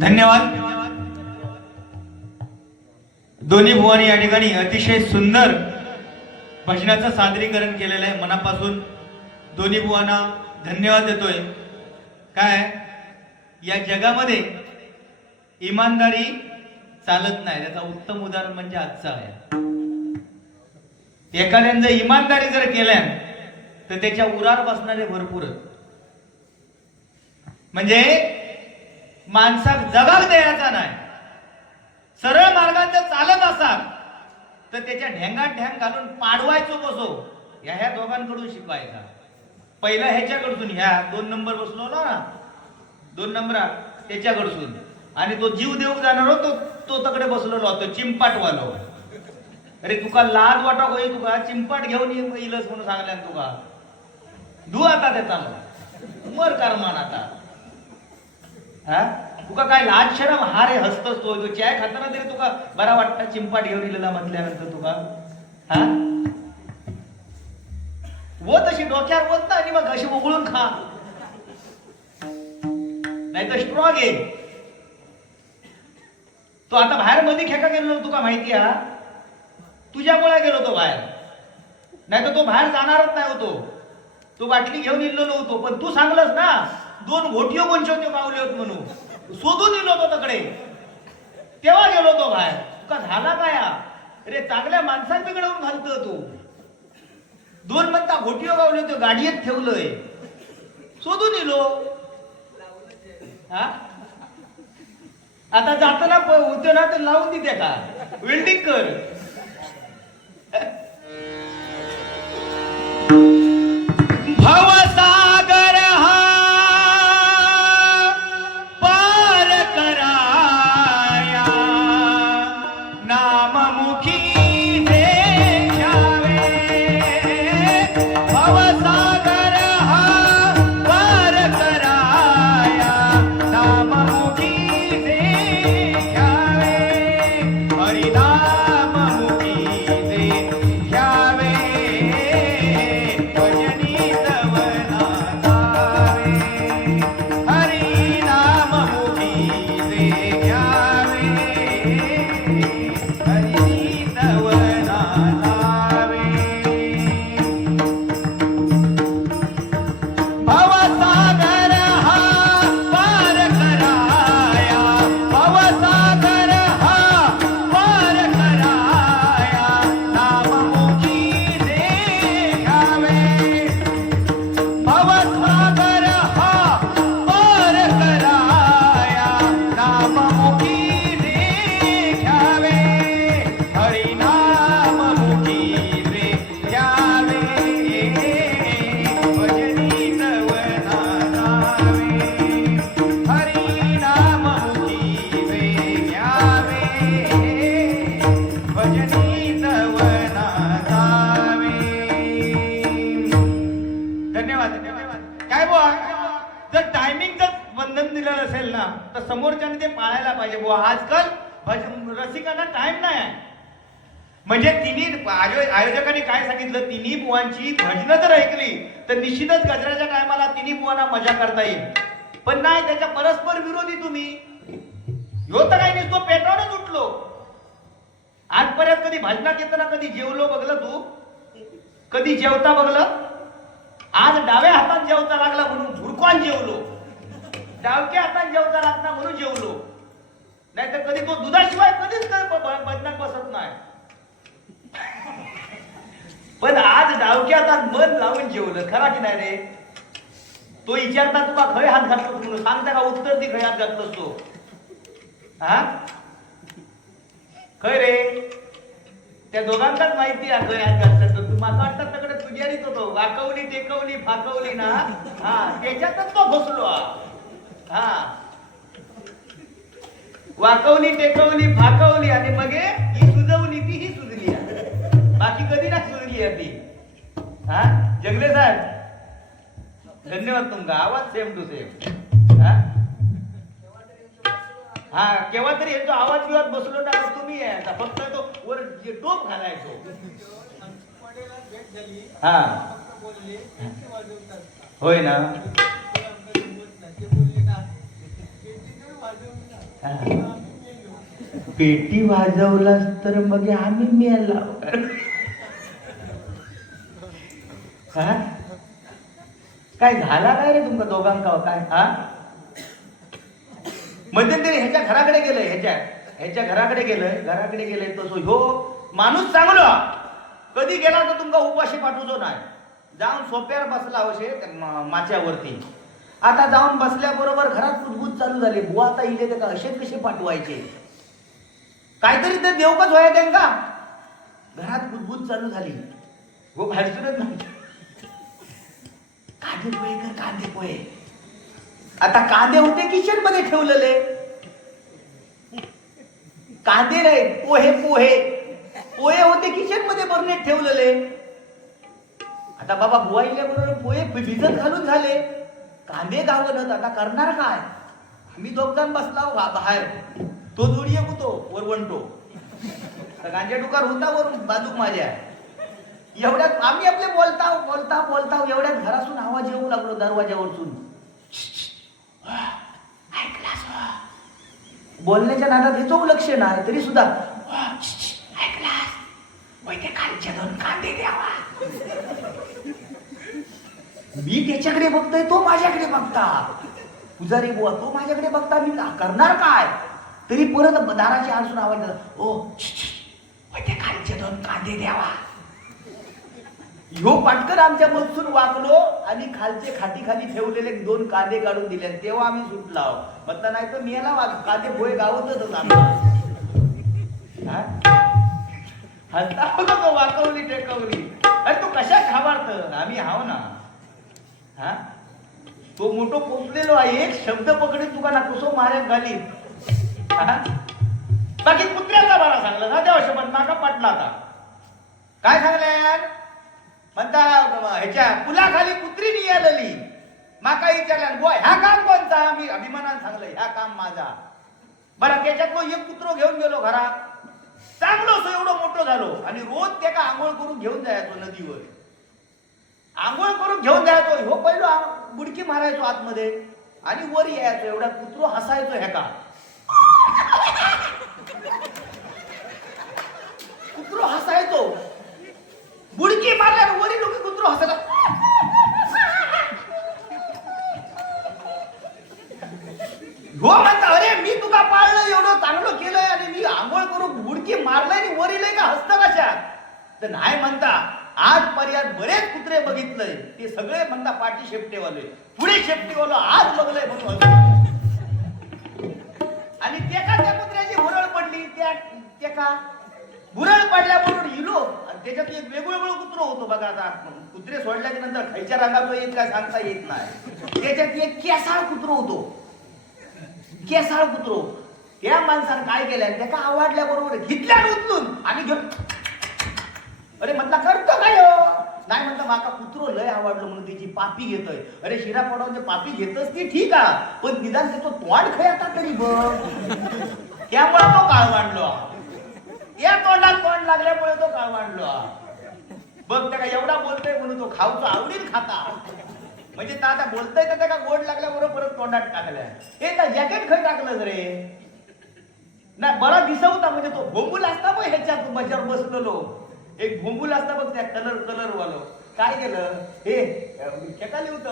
धन्यवाद. दोन्ही बुवानी या ठिकाणी अतिशय सुंदर भजनाचं सादरीकरण केलेलं आहे. मनापासून दोन्ही बुवांना धन्यवाद देतोय. काय या जगामध्ये इमानदारी चालत नाही, त्याचा उत्तम उदाहरण म्हणजे आजचा आहे. एखाद्याने जर इमानदारी जर केल्या तर त्याच्या उरार बसणारे भरपूरच. म्हणजे माणसाक जगाक द्यायचा नाही. सरळ मार्गात जर चालत असाल तर त्याच्या ढेंगात ढेंग घालून पाडवायचो कसो ह्या दोघांकडून शिकवायचा. पहिला ह्याच्याकडून, ह्या 2 नंबर बसलो ना, 2 नंबरात त्याच्याकडून, आणि तो जीव देऊ जाणार होतो तो तकडे बसलेलो होतो चिंपाटवालो. अरे तुका लाज वाटा होई, तुका चिंपाट घेऊन येईलच म्हणून सांगल्या तुका धू आता त्याचा मर करमान आता. हा तुका काय लाज शरम हारे हसतस तो चाय खाताना तरी तुका बरा वाटता चिंपाट घेऊन येलेला म्हटल्यानंतर तुका. हा व तशी डोक्यावर वत ना आणि मग अशी उघळून खा, नाही तर स्ट्रॉंग आहे. तो आता बाहेर मध्ये खेका गेलो तुका माहिती आहे, तुझ्यामुळे गेलो तो बाहेर, नाही तर तो बाहेर जाणारच नाही होतो. तो बाटली घेऊन इल्लो नव्हतो, पण तू सांगलस ना 2 घोटियो कोणचे मावले होत म्हणून शोधून इलो तो तकडे, तेव्हा गेलो तो बाहेर. तुका झाला काय? अरे चांगल्या माणसां बिघडवून घालतो तू. 2 म्हणता घोटियो गावले होते, गाडीत ठेवलंय, शोधून इलो. हा आता जाताना होते ना तर लावून देते का, वेल्डिंग कर. भवसागर हा पार कराया, नाममुखी जे घ्यावे. भवसागर हा पार कराया, नाममुखी जे घ्यावे. हरिनाममुखी जे घ्यावे, भजनी तवना जावे. हरिनाममुखी जे घ्यावे, भजनी तवना जावे. भवसागर हा पार कराया, भवसागर हा पार कराया, नाममुखी जे घ्यावे. भवसागर हा पार कराया, नाममुखी जे घ्यावे. हरिनाममुखी जे घ्यावे, भजनी तवना जावे. हरिनाममुखी जे घ्यावे, भजनी तवना जावे. धन्यवाद. काय बुवा, जर टायमिंग जर बंधन दिलेलं असेल ना तर समोरच्याने ते पाळायला पाहिजे बुवा. आजकाल रसिकांना टाइम नाही आहे. म्हणजे तिन्ही आयोजकांनी काय सांगितलं, तिन्ही बुवांची भजनं जर ऐकली तर निश्चितच गजराच्या टायमाला तिन्ही बुवांना मजा करता येईल. पण नाही, त्याच्या परस्पर विरोधी तुम्ही. ह्यो तर काही नसतो, पेटवूनच उठलो. आजपर्यंत कधी भजनात येताना कधी जेवलो बघलं तू? कधी जेवता बघलं? आज डाव्या हातात जेवता लागला म्हणून झुरकॉन जेवलो, डावक्या हातात जेवता लागता म्हणून जेवलो. नाहीतर कधी तो दुधाशिवाय कधीच भजनात बसत नाही. पण आज डावक्या हातात मन लावून जेवलं. खरा की नाही रे? तो विचारता तुका खय हात घातलोस म्हणून सांगता का उत्तर ती खय हात घातलोस तो? हा खय रे? त्या दोघांनाच माहिती आहे खय हात घातलं. तू माका वाटतं सगळं तुझ्यारीच होतो. वाकवली टेकवली फाकवली ना, हा त्याच्यातच तो घुसलो. हा वाकवली टेकवली फाकवली आणि मग ही सुजवली ती ही सुजली. बाकी कधी ना सुजली ती. हा जंगले साहेब धन्यवाद तुमका. आवाज सेम टू सेम. हा केव्हा तरी येतो आवाज बिवाज बसलो ना तुम्ही यायचा, फक्त तो वर टोप घालायचो. हा होय ना. पेटी वाजवलास तर मग आम्ही मेला. काय झाला काय रे तुमका दोघांका काय? मध्यंतरी ह्याच्या घराकडे गेलंय, ह्याच्या घराकडे गेलंय तो ह्यो माणूस चांगला कधी गेला तर तुमका उपाशी पाठवतो नाही. जाऊन सोप्यावर बसला अवशे माच्यावरती. आता जाऊन बसल्याबरोबर घरात कुजबूज चालू झाली. बुवा आता इले ते का असे कसे पाठवायचे, काहीतरी ते देवकच व्हाय त्यांका. घरात कुजबूज चालू झाली. हो बाहेर सुरत नाही. कांदे पोहे कर, कांदे पोहे. आता कांदे होते किचन मध्ये ठेवलेले, कांदे नाही पोहे होते किचन मध्ये बरणीत ठेवलेले. आता बाबा बुवाईल्या बरोबर पोहे भिजत घालून झाले, कांदे गावत. आता करणार काय? आम्ही दोघजण बसला बाहेर. तो जोडी येतो वरवंटो, गांजा डुकार होता वरून बाजूक माझ्या. एवढ्यात आम्ही आपले बोलता एवढ्यात घरातून आवाज येऊ लागलो दरवाजावरसून. ऐकलास? बोलण्याच्या नादात येतो लक्ष नाही तरी सुद्धा ऐकलास? ते खालच्या 2 कांदे द्यावा. मी त्याच्याकडे बघतोय, तो माझ्याकडे बघता. पुजारी बुवा तो माझ्याकडे बघता. मी करणार काय? तरी परत दाराची आरसून आवाज झाला, ओ ते खालचे 2 कांदे द्यावा. ह्यो पाटकर आमच्या बसून वाकलो आणि खालचे खाटी खाली ठेवलेले 2 कांदे काढून दिले. तेव्हा आम्ही सुटला. म्हटलं नाही तर मी याला कांदे पोहे गावतच होता. हसता तो वाकवली टेकवली. अरे तू कशा घाबरत? आम्ही हाव ना. तो मोठो पोचलेलो आहे, एक शब्द पकडीत तुका ना कसो माऱ्यात घाली. बाकी कुत्र्याचा बारा सांगला ना देवा शपथ नाका पटला. आता काय सांगल्यान म्हणता ह्याच्या पुलाखाली कुत्री निघालेली. माका विचारल्यान बुवा ह्या काम कोणता? मी अभिमानानं सांगलं ह्या काम माझा. बरं त्याच्यात एक कुत्रो घेऊन गेलो घरात. चांगलो एवढं मोठं झालो आणि रोज त्याला आंघोळ करून घेऊन जायचो नदीवर. आंघोळ करून घेऊन जायचो. ह्यो पहिलो बुडकी मारायचो आतमध्ये आणि वर यायचो. एवढा कुत्रो हसायचो ह्याका. कुत्रो हसायचो. बुडकी मारल्यावर वरी लोक कुत्रो हसायला. हो म्हणता अरे मी तुका पाळलं, एवढं चांगलं केलंय आणि मी आंघोळ करून बुडकी मारलाय आणि वरीलय का हसत कशा? तर नाही म्हणता आजपर्यंत बरेच कुत्रे बघितलंय, ते सगळे म्हणता पाठी शेपटेवाले पुढे शेपटेवालो आज बघलंय म्हणून. आणि त्या कुत्र्याची भुरळ पडली. त्या भुरळ पडल्याबरोबर इलो त्याच्यात एक वेगवेगळं कुत्र होतो बघा. आता कुत्रे सोडल्याच्या नंतर खायच्या रंगाचं येत काय सांगता येत नाही. त्याच्यात एक केसाळ कुत्र होतो. केसाळ कुत्रो. त्या माणसानं काय केलं, त्याला आवडल्याबरोबर घेतल्या उचलून आणि घेऊन. अरे म्हटला करतो काय? नाही म्हणता माका कुत्रो लय आवडलं म्हणून त्याची पापी घेतोय. अरे शिरा पडवून पापी घेतच ती ठीक आहे, पण निदान त्याचं तोंड खयाता तरी बघ. त्यामुळे तो काळ वाढलो. या तोंडात तोंड लागल्यामुळे तो काळ वाढलो. बघ त्या एवढा बोलतोय म्हणून तो खाऊचं आवडीन खाता. म्हणजे आता बोलतोय तर त्या गोड लागल्याबरोबर परत तोंडात टाकल्या. हे त्या जॅकेट खय टाकलं रे ना बरा दिसवता. म्हणजे तो भोंबूल असता बघ ह्याच्यात मजावर बसलेलो. एक भोंबूल असता बघ त्या कलर वालो. काय केलं हे खेकाली होत.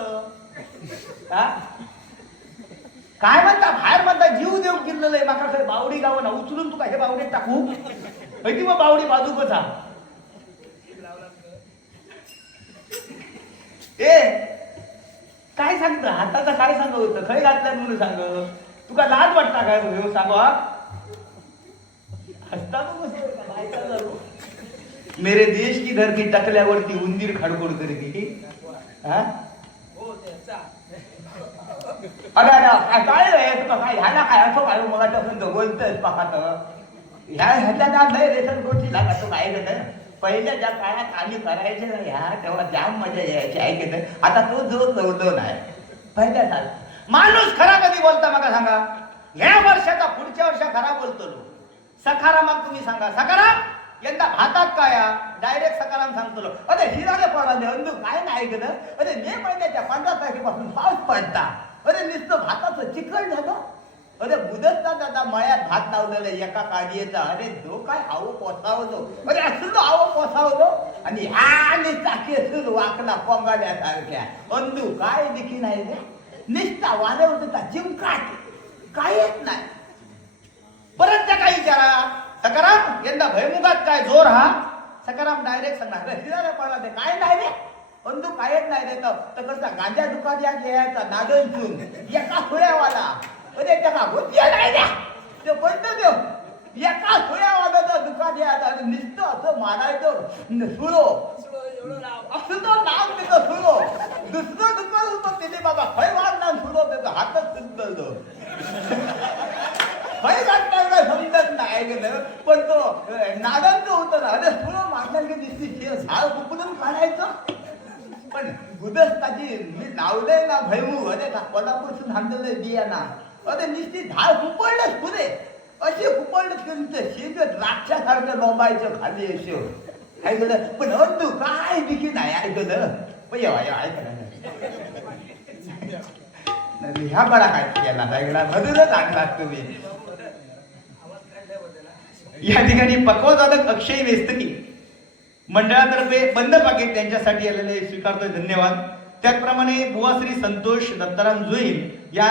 काय म्हणता बाहेर म्हणता जीव देऊ किल्लंय माका खरं बावडी गाव ना उचलून तू काय हे बावडीत टाकू माहिती मग बावडी बाजूकच हा. ए काय सांगत हाताचा काय सांगत होतं खय घातल्या म्हणून सांग. तुका लाज वाटता काय घेऊन सांगू? हसता तू मेरे देश की धरती टकल्यावरती उंदीर खडखोड करती. अरे काय रे तुला काय ह्याला काय असं काय मला तसं बोलतोय पाहत ह्याच्या ना नाही रेशन गोष्टी लागा तो काय करत. पहिल्या ज्या काळात आम्ही करायचे ना ह्या तेव्हा जाम मजा यायची ऐकत. आता तो जो चौदो नाही पहिल्या साल माणूस खरा कधी बोलता मला सांगा. ह्या वर्षाचा पुढच्या वर्षा खरा बोलतो. सखारामात तुम्ही सांगा सखाराम यंदा भातात काय डायरेक्ट सकाराम सांगतो. अरे हिराने पडाले अंधू काय नाही ऐकत. अरे मे महिन्याच्या 15 तारखेपासून पाऊस पडता. अरे नुसतं भाताचं चिकन झालं. अरे बुदसतात आता मळ्यात भात लावलेलं एका काढीचा. अरे जो काय आव पोसावतो, अरे असं तो आव पोसावतो आणि ह्या चाकी असून वाकला कोंगाड्यासारख्या. बंधू काय देखील नाही रे, निष्ठा वाले होता चिमकाट काय येत नाही. परत त्या काही विचारा सकाराम यंदा भयमुगात काय जोर हा. सकाराम डायरेक्ट सांगणार पडला ते काय नाही रे बंधू कायच नाही रे. तर कसा गांजा दुकान या घ्यायचा नाडून एका खुळ्यावाला. अरे त्याला गोष्टी नाही द्या ते बंद देव एका खुळ्यावाला दुकान यायचा नुसतं असं मारायचं सुरो असं तो नाव त्याचं सुरो. दुसरं दुकान होतं तिथे बाबा खै वाढणार सुरो त्याचं हातच सुंदर खै वाटणार काय समजत नाही गेलं. पण तो नागांचं होतं ना. अरे सुरो मारणार की दिसती झाड कुपडून काढायचं. पण गुदस्ताची मी लावलंय ना भैमू. अरे का कोल्हापूरसून आणलेलं बियाणा. अरे नुसती झाड कुपडलंच पुरे असे कुपडलं तुमचं शेत द्राक्षासारखं लोंबायचं खाली असे ऐकलं. पण तू काय दिकी नाही ऐकलं. पण येवा ह्या बडा काय केला ऐकला मधूनच आणलात तुम्ही. या ठिकाणी पक्वादादक अक्षय वेस्तकी मंडळातर्फे बंद पाकिट त्यांच्यासाठी आलेले स्वीकारतोय, धन्यवाद. त्याचप्रमाणे बुवाश्री संतोष दत्ताराम जुईन या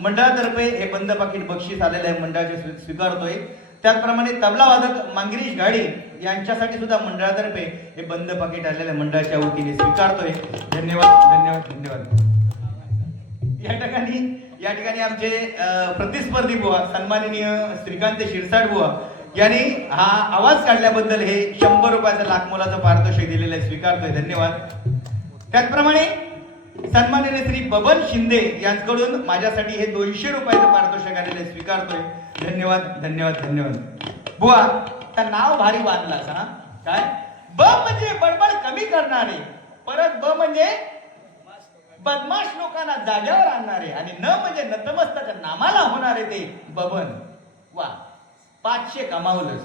मंडळातर्फे हे बंद पाकिट बक्षीस आलेले आहे, मंडळाचे स्वीकारतोय. त्याचप्रमाणे तबला वादक मांगरीश गाडी यांच्यासाठी सुद्धा मंडळातर्फे हे बंद पाकिट आलेल्या मंडळाच्या वतीने स्वीकारतोय, धन्यवाद धन्यवाद धन्यवाद. या ठिकाणी आमचे प्रतिस्पर्धी बुवा सन्माननीय श्रीकांत शिरसाट बुवा यांनी हा आवाज काढल्याबद्दल हे 100 रुपयाचं लाख मोलाचं पारितोषिक दिलेलं आहे, स्वीकारतोय, धन्यवाद. त्याचप्रमाणे सन्माननीय श्री बबन शिंदे यांच्याकडून माझ्यासाठी हे 200 रुपयाचं पारितोषिक आलेलं आहे, स्वीकारतोय, धन्यवाद धन्यवाद धन्यवाद. बुवा तर नाव भारी बांधलास हा. काय ब म्हणजे बडबड कमी करणारे, परत ब म्हणजे बदमाश लोकांना जाग्यावर आणणारे, आणि न म्हणजे नतमस्तक नामाला होणारे ते बबन. वा 500 कमावलंच.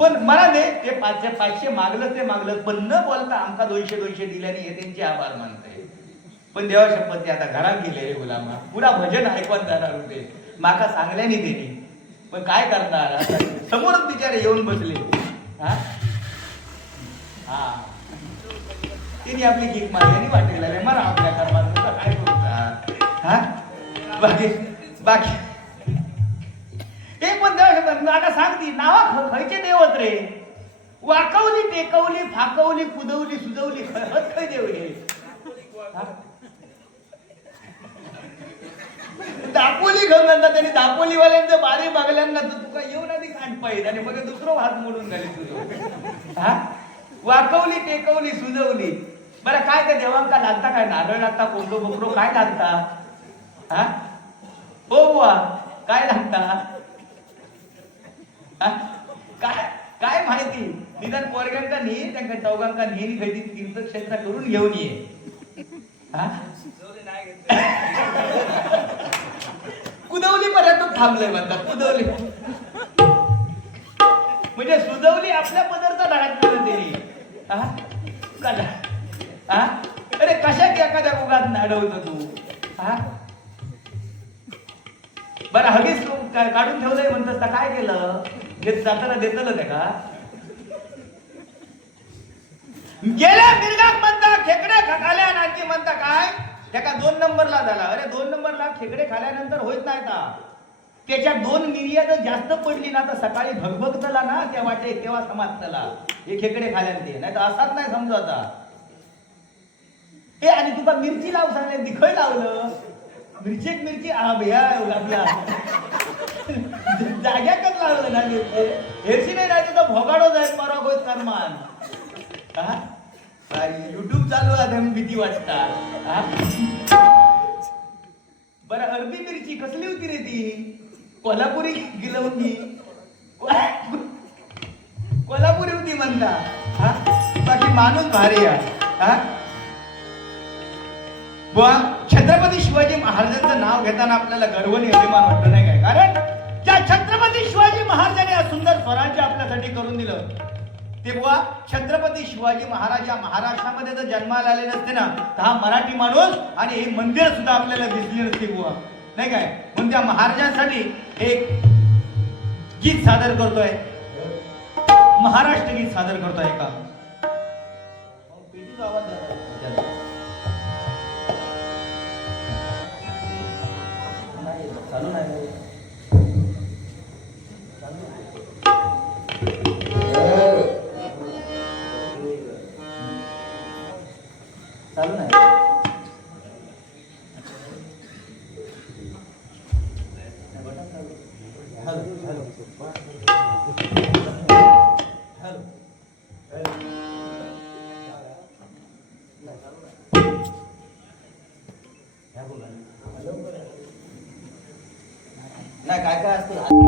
पण मला दे ते 500 मागलं ते मागलं, पण न बोलता आमका 200 दिल्याने हे त्यांचे आभार मानते. पण देवा शपथ ते आता घरात गेले गुलामा पुरा भजन ऐकवत जाणार होते, माका सांगल्याने त्यांनी. पण काय करणार, समोरच बिचारे येऊन बसले. हा हा तिने आपली गीत मारल्याने वाटेल मला आपल्या कर्मात काय करू. हा बाकी बाकी ते पण आता सांगती नावा खयचे देवत रे. वाकवली टेकवली फाकवली कुदवली सुजवली खत खय देव हे. दापोली घेऊन म्हणतात त्यांनी दापोलीवाल्यांचं बारी बघल्यांना तर तुका येऊन आधी कांड पाहिजे आणि मग दुसरं हात मोडून झाले तुझं. हा वाकवली टेकवली सुजवली. बरं काय त्या देवांका लागता काय, नारळ लागता, कोंडो बोकरो काय लागता. हा हो बुवा काय लागता. काय काय माहिती, निदान पोरग्यांका नी त्यांना चौघांका नी खैदी तीर्थक्षेत्र करून घेऊन ये. हा कुदवली पर्यंत थांबलंय म्हणतात. कुदवली म्हणजे सुजवली आपल्या पदार्थ धडक त्यांनी. अरे कशात एखाद्या उगात अडवतो तू. हा बरं हगीच काढून ठेवलंय म्हणतात, काय केलं घेत जाताना देतलं त्या का गेल्या मिरगाक म्हणता खेकडे खाल्या नाकी म्हणता काय त्याका 2 नंबरला झाला. अरे 2 नंबरला खेकडे खाल्यानंतर होत नाही का, त्याच्या 2 मिरिया जर जास्त पडली ना तर सकाळी भगभगतला ना त्या वाटे तेव्हा समाजतला हे खेकडे खाल्यान ते, नाही तर असाच नाही समजता. हे आणि तुका मिरची लाव सांगले दिखळ लावलं मिरची आपला जाग्याकच लावलं ना मिरची हेरची नाही राहते तर भोगाडो जाईल परवा होत करमान. युट्यूब चालू आहे भीती वाटता. बरं अरबी मिरची कसली होती रे ती, कोल्हापुरी गिलवणी कोल्हापुरी होती म्हणता. हा बाकी माणूस भारी आहे. बुवा छत्रपती शिवाजी महाराजांचं नाव घेताना आपल्याला गर्व आणि अभिमान वाटत नाही काय, कारण ज्या छत्रपती शिवाजी महाराजांनी या सुंदर स्वराज्य आपल्यासाठी करून दिलं ते बुवा छत्रपती शिवाजी महाराज या महाराष्ट्रामध्ये जर जन्माला आले नसते ना तर हा मराठी माणूस आणि हे मंदिर सुद्धा आपल्याला दिसले नसते बुवा. नाही काय, म्हणून त्या महाराजांसाठी एक गीत सादर करतोय, महाराष्ट्र गीत सादर करतोय का. चालू नाही चालू नाही. नाही काय काय असतं.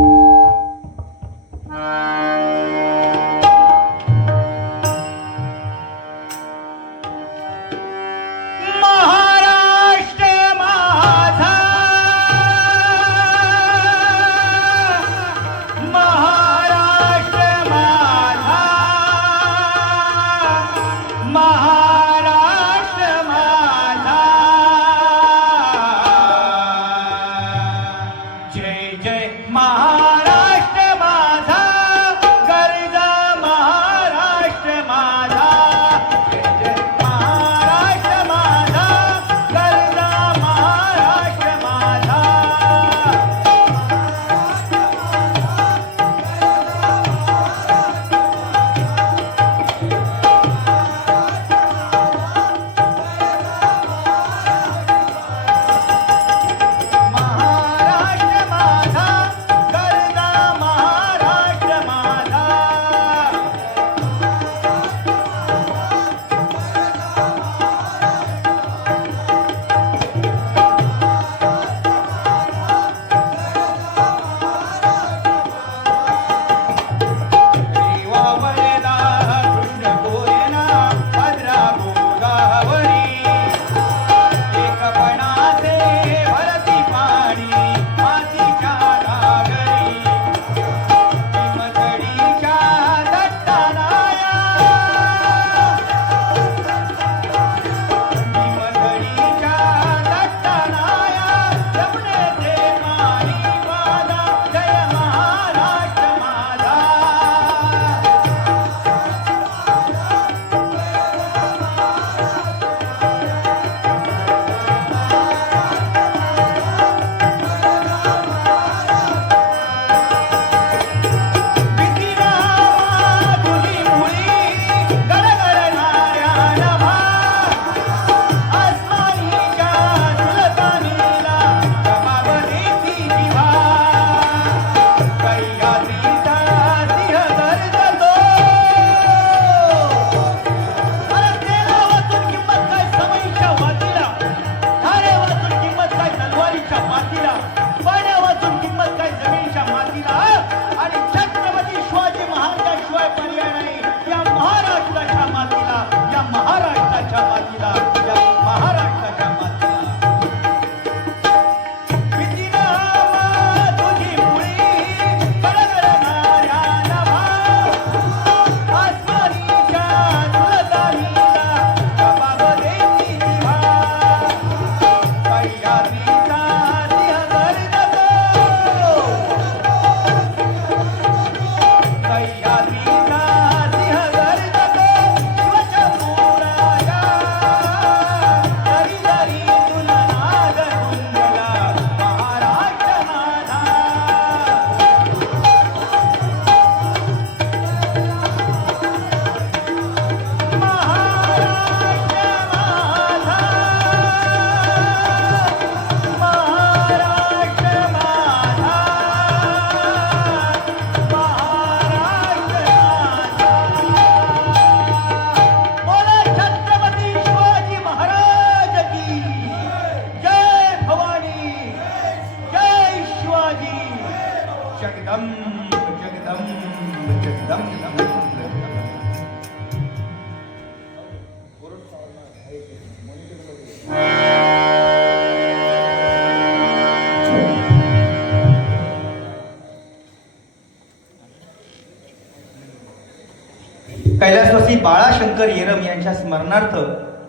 कैलासवासी बाळाशंकर येरम यांच्या स्मरणार्थ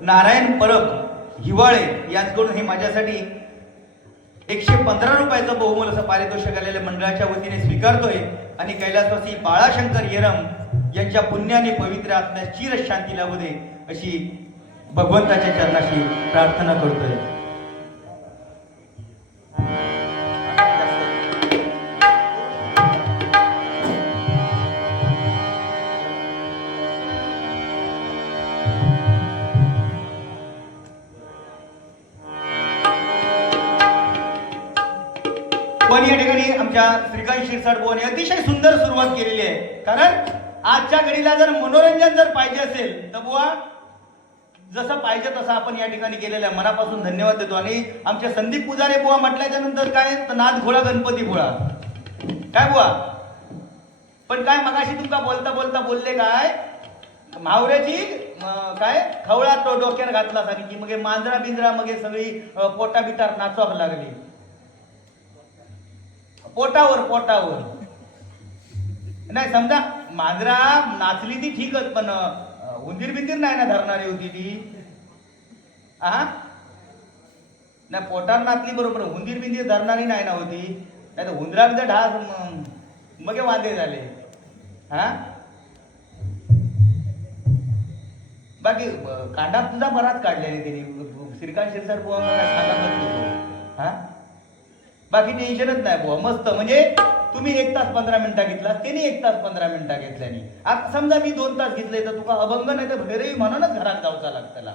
नारायण परब हिवाळे याचकडून हे माझ्यासाठी 115 रुपयाचं बहुमोल असं पारितोषिक आलेल्या मंडळाच्या वतीने स्वीकारतोय आणि कैलासवासी बाळाशंकर येरम यांच्या पुण्याने पवित्र आत्म्यास चिर शांती लाभू दे अशी भगवंताच्या चरणाशी प्रार्थना करतोय. पण या ठिकाणी आमच्या श्रीकांत शिरसाट बुवाने अतिशय सुंदर सुरुवात केलेली आहे. कारण आजच्या घडीला जर मनोरंजन जर पाहिजे असेल तर बुवा जसं पाहिजे तसं आपण या ठिकाणी केलेलं आहे. मनापासून धन्यवाद देतो. आणि आमचे संदीप पुजारे बुवा म्हटल्याच्या नंतर काय तर नाद घोळा गणपती भोळा काय बुवा. पण काय मगाशी तुमका बोलता बोलता बोलले काय मावऱ्याची काय खवळा तो डोक्यावर घातलास आणि की मग मांजरा बिंजरा मग सगळी पोटा बिटार नाचवाक लागली. पोटावर नाही समजा मांजरा नाचली ती ठीकच पण उंदीर बिंदीर नाही ना धरणारी होती ती. नाही पोटावर नाचली बरोबर उंदीर बिंदीर धरणारी नाही ना होती. नाही तर उंदराचा ढास मग वांदे झाले. बाकी कांदा तुझा बराच काढल्याने त्यांनी श्रीकांत शिरसाट बुवा सांगा. बाकी टेन्शनच नाही बुवा मस्त. म्हणजे तुम्ही 1 तास 15 मिनिटं घेतला त्यांनी 1 तास 15 मिनिटं घेतल्याने. आता समजा मी 2 तास घेतले तर तुका अभंग नाही तर भैरवी म्हणूनच घरात जाऊचा लागतला.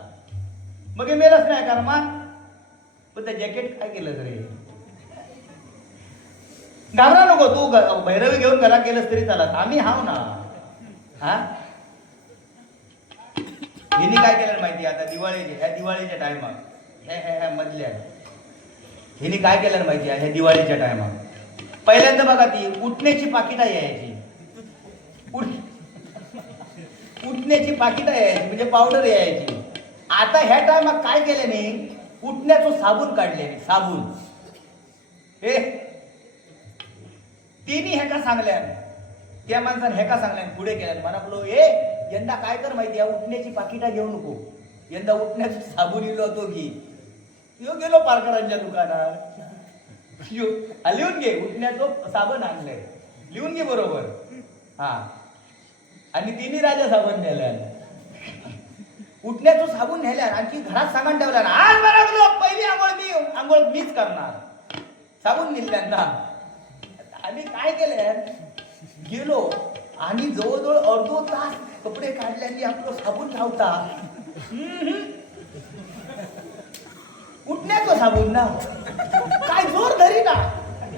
मग हे मेलच नाही कारण मान. पण त्या जॅकेट काय केलं रे घाबरा नको तू भैरवी घेऊन घरात गेलंस तरी चालत आम्ही हाव ना. हिने काय केलं माहिती आता दिवाळीच्या टायमात ह्या मधल्या हिने काय केलं माहिती ह्या दिवाळीच्या टायमात पहिल्यांदा बघा ती उठण्याची पाकिटा यायची. उठण्याची पाकिटा यायची म्हणजे पावडर यायची. आता ह्या टायमात काय केल्याने उठण्याचं साबून काढले. साबून हे तिन्ही ह्याका सांगल्या. त्या माणसाने ह्याका सांगल्या पुढे केल्या म्हणा बोलो यंदा काय कर माहिती उठण्याची पाकिटा घेऊ नको. यंदा उठण्याचं साबून इलो होतो की यो गेलो पारकरांच्या दुकानात लिहून घे उठण्याचं साबण आणलंय लिहून घे बरोबर. आणि तिन्ही राजा साबण नेल्या. उठण्याचं साबून नेल्या आणखी घरात सामान ठेवल्या. आज मला पहिली आंघोळ मीच करणार साबून नेल्यांना. आणि काय केलं गेलो आणि जवळजवळ अर्धो तास कपडे काढल्याने आपलं साबून ठेवता. उठण्याचं साबून ना काय जोर धरी ना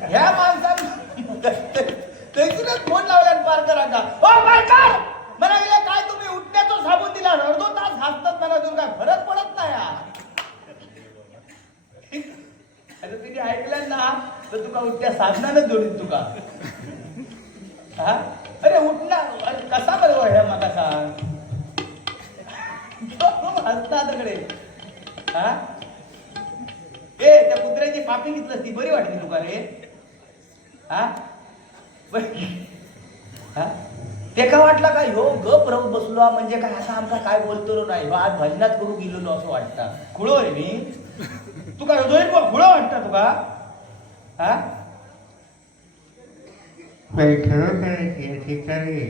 ह्या माणसानं तैसूनच फोन लावला पार करा का म्हणा गेलं काय तुम्ही उठण्याचं साबून दिला अर्धो तास हसतात मला तुला काय फरक पडत नाही. तिने ऐकलं ना तर तुका उठत्या साधनानं जोडीत तुका. अरे उठला कसा बरोबर ह्या माका सांग हसताकडे. त्या कुत्र्याची पापी घेतलं ती बरी वाटली तुका रे. ते का वाटला का ह्यो गप राहून बसलो म्हणजे काय आता आमका काय बोलतो नाही ह्यो आज भजनात करू गेलो असं वाटतं. खुळो रे मी तुका खुळो वाटतं तुका. खरोखर या ठिकाणी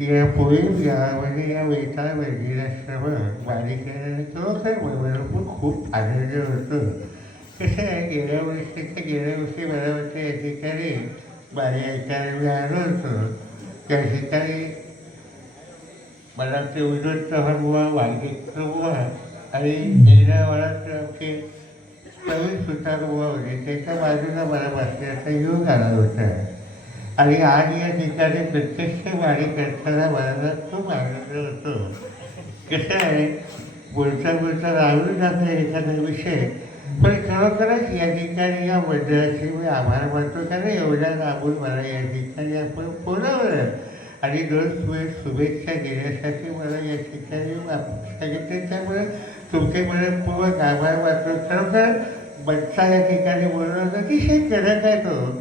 या पुढील गावामध्ये या वेताळ वैद्यराश्रमात बालिकेने खरोखर पण खूप आनंद होतो. कसं आहे गेल्या वर्षी मला वाटतं या ठिकाणी बालिकांना मी आलो होतो. त्या ठिकाणी मला ते विनोद चव्हाण बुवा वांगेकर बुवा आणि एकदा मला आमचे प्रवीण सुतार बुवा होते त्याच्या बाजूला मला बसण्याचा योग आला होता. आणि आज या ठिकाणी प्रत्यक्ष वाणी करताना मला खूप आनंद होतो. कसं आहे बोलता राहून जातो एखादा विषय पण खरोखरच या ठिकाणी या मंडळाचे मी आभार मानतो कारण एवढ्या लांबून मला या ठिकाणी आपण बोलावलं आणि 2 वेळेस शुभेच्छा देण्यासाठी मला या ठिकाणी सांगितले. त्यामुळे तुमचे मनपूर्वक आभार मानतो. खरोखर बच्चा या ठिकाणी बोलणं अतिशय कडक आहे. तो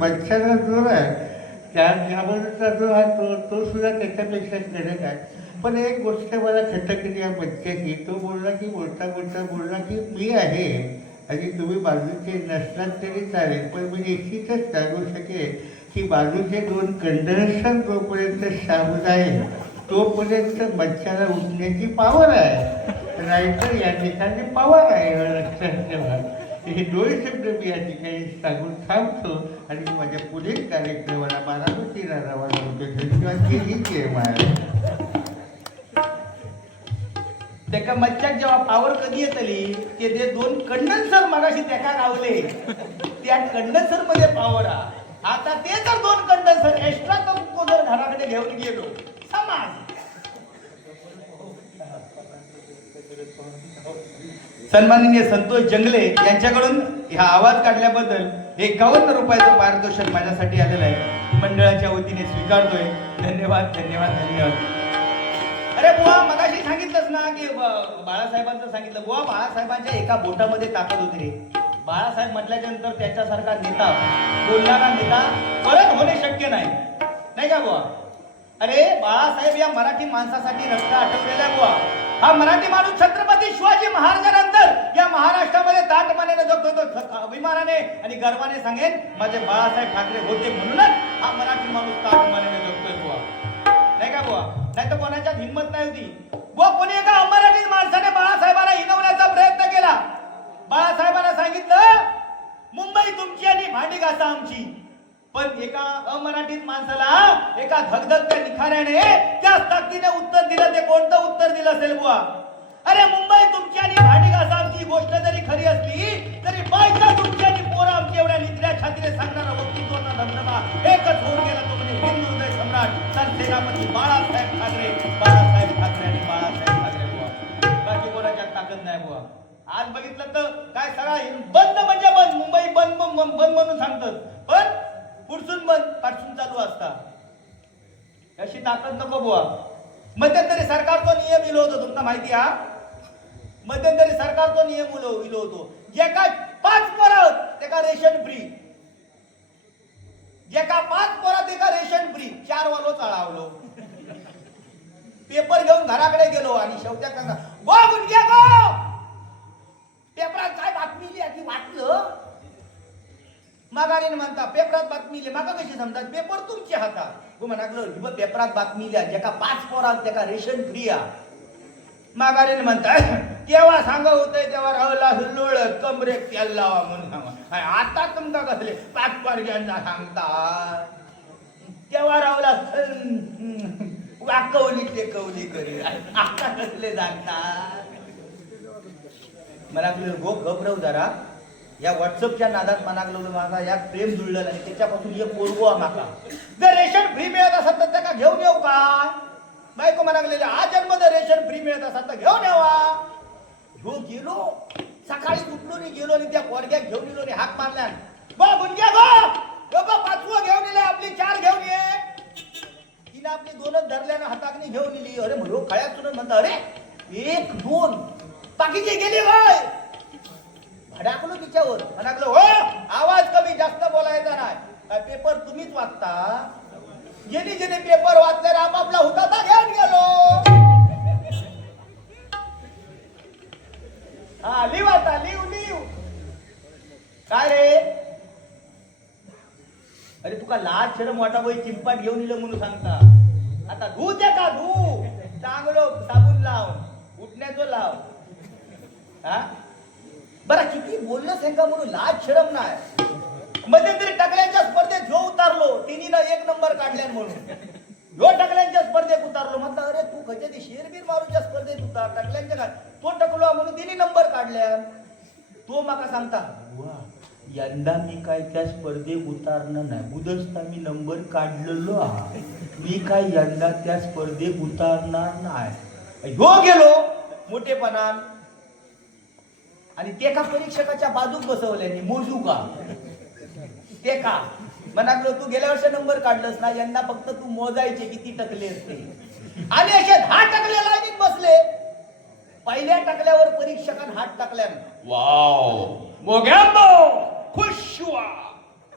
बच्चाला जो आहे त्याबरोबरचा जो आहे तो सुद्धा त्याच्यापेक्षा कडक आहे. पण एक गोष्ट मला खटकली या बच्च्याची. तो बोलला की बोलता बोलला की मी आहे आणि तुम्ही बाजूचे नसलात तरी चालेल, पण मी निश्चितच सांगू शकेन की बाजूचे 2 कंडक्शन जोपर्यंत शाबूत आहे तोपर्यंत मच्छाला उठण्याची पावर आहे, नाहीतर या ठिकाणी पावर आहे. लक्षात ठेवा. हे 2 शब्द मी या ठिकाणी सांगून थांबतो आणि माझ्या पुढील कार्यक्रमाला बारामतीला रवाना होतो. धन्यवाद. हीच आहे मला. त्याका मच्छाक जेव्हा पावर कधी येतली ते 2 कंडेन्सर मगाशी त्याका गावले त्या कंडेन्सर मध्ये पावर हा. आता ते जर 2 कंडेन्सर एक्स्ट्रा तो जर घराकडे घेऊन गेलो समाज सन्माननीय संतोष जंगले यांच्याकडून हा आवाज काढल्याबद्दल 51 रुपयाचं पारितोषिक माझ्यासाठी आलेलं आहे. मंडळाच्या वतीने स्वीकारतोय. धन्यवाद धन्यवाद धन्यवाद. अरे बुवा मगाशी सांगितलंच ना की बाळासाहेबांचं सांगितलं. बुवा बाळासाहेबांच्या एका बोटामध्ये ताकद होती रे. बाळासाहेब म्हटल्याच्या नंतर त्याच्यासारखा नेता बोलणारा नेता परत होणे शक्य नाही, नाही का बुवा? अरे बाळासाहेब या मराठी माणसासाठी रस्ता आठवलेला बुवा. हा मराठी माणूस छत्रपती शिवाजी महाराजांनंतर या महाराष्ट्रामध्ये ताटमानेने जगतो. अभिमानाने आणि गर्वाने सांगेन माझे बाळासाहेब ठाकरे होते म्हणूनच हा मराठी माणूस ताटमानेने जगतोय बुवा, नाही का बुवा? नाही तर कोणाच्यात हिंमत नाही होती बुवा. कोणी एका अमराठी माणसाने बाळासाहेबांना हिनवण्याचा प्रयत्न केला. बाळासाहेबांना सांगितलं मुंबई तुमची आणि भांडी घासा आमची. पण एका अमराठीत माणसाला एका धगधगत्या निखाऱ्याने त्या ताकदीने उत्तर दिलं. ते कोणतं उत्तर दिलं असेल बुवा? अरे मुंबई तुमची आणि भांडी घासा आमची गोष्ट जरी खरी असली तरी बायका तुमची आणि पोरं आमची. एवढ्या निधड्या छातीने सांगणारा वक्तृत्वाचा धबधबा एकच होऊन गेला तो म्हणजे हिंदू हृदय सम्राट सरसेनापती बाळासाहेब ठाकरे. बाळासाहेब ठाकरे आणि बाळासाहेब ठाकरे बुवा. बाकी कोणाच्यात ताकद नाही बुवा. आज बघितलं तर काय सगळा बंद म्हणजे बंद. मुंबई बंद बंद म्हणून सांगतात पण पुढसून बंद पाठसून चालू असता. अशी ताकद नको बुवा. मध्यंतरी सरकारचा नियम इलो होतो तुमका माहिती हा. मध्यंतरी सरकारचा नियम इलो होतो. जे काय 5 पोरं ते का रेशन फ्री. जे का 5 पोरं ते का रेशन फ्री. 4 वालो चढावलो. पेपर घेऊन घराकडे गेलो आणि शेवट्या करता गो गुंड्या गो पेपरात काय बातमी लिहा ती वाटलं. मागाने म्हणता पेपरात बातमी लिहा. मागा कशी समजा पेपर तुमच्या हातात. तू म्हणागलो पेपरात बातमी लिहा जे का 5 पोरात त्या का रेशन फ्री आ. मागाने म्हणता केव्हा सांगा होतंय तेव्हा राहला लोळ कमरेक तेल लावा म्हणून सांगा. आता तुमका कसले 5 पोरग्यांना सांगता तेव्हा राहला वाकवली टेकवली करी. आता कसले सांगतात. म्हणागलो गो घबरव जरा. या व्हॉट्सअपच्या नादात म्हणागलो मागा या प्रेम जुळलं आणि त्याच्यापासून हे पोरगो माका जर रेशन फ्री मिळत असत तर त्याला घेऊन येऊ का. बायको म्हणागलेले हा जन्म जर रेशन फ्री मिळत असत तर घेऊन यावा. घेऊन गेलो सकाळी उठलो गेलो आणि त्या पोरग्याक घेऊन येलो आणि हाक मारल्या. गो गुंग्या गो 5वं घेऊन येले आपली 4 घेऊन ये. तिने आपली 2च धरल्यानं हाताकनी घेऊन येली. अरे म्हणलो खळ्यात तुला म्हणता अरे 1 2 बाकीची गेली होय. भडाकलो तिच्यावर म्हणागलो हो आवाज कमी जास्त बोलायचा नाही. काय पेपर तुम्हीच वाचता. ज्याने ज्याने पेपर वाचले आपापला होता तर घेऊन गेलो. हा लिव आता लिव काय रे. अरे तुका लाज शरम वाटा बाई चिंपाट घेऊन येलं म्हणून सांगता. आता धू दे का धू चांगलो साबून लाव उठण्याचं लाव. हा बरं किती बोललंच आहे का म्हणून लाज शरम नाही. मध्यंतरी टकल्यांच्या स्पर्धेत ह्यो उतारलो तिनीनं 1 नंबर काढल्यान म्हणून ह्यो टकल्यांच्या स्पर्धेत उतारलो. म्हटलं अरे तू कधी शेरबीर मारूच्या स्पर्धेत उतार टकल्यांच्या काय तो टकलो म्हणून तिने नंबर काढल्या. तो माका सांगता यंदा मी काय त्या स्पर्धेत उतारणार नाही. बुधसता मी नंबर काढलेलो आहे. मी काय यंदा त्या स्पर्धेत उतारणार नाही. ह्यो गेलो मोठेपणान आणि ते का परीक्षकाच्या बाजूक बसवल्याने मोजू का ते का म्हणालो तू गेल्या वर्षी नंबर काढलंस ना यंदा फक्त तू मोजायचे किती टकले असते. आणि असे 10 टकले लाईनीत बसले. पहिल्या टकल्यावर परीक्षकान हात टाकल्या. वाव मोग्याम्बो खुश हुआ.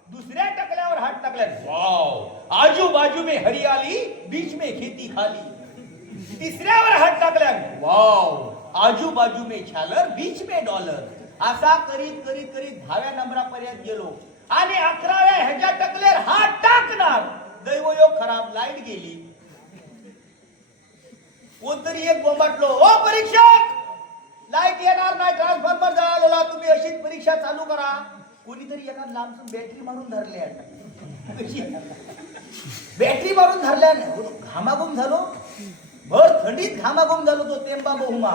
दुसऱ्या टकल्यावर हात टाकल्या. वाव आजू बाजू में हरियाली बीच में खेती खाली. तिसऱ्यावर हात टाकल्या. वाव आजू बाजू में झालर बीच में डॉलर. असा करीत करीत करीत 10व्या नंबरापर्यंत गेलो आणि 11व्या ह्याच्या टकलेर हात टाकणार, दैवयोग खराब, लाईट गेली. कोणतरी एक बोंबाटलो, ओ परीक्षक लाईट येणार नाही, ट्रान्सफॉर्मर जळालेला, तुम्ही अशीच परीक्षा चालू करा. कोणीतरी एका लांबसून बॅटरी मारून धरले, बॅटरी मारून धरल्या, घामाघूम झालो, भर थंडीत घामाघूम झालो, तो तेंबा बहुमा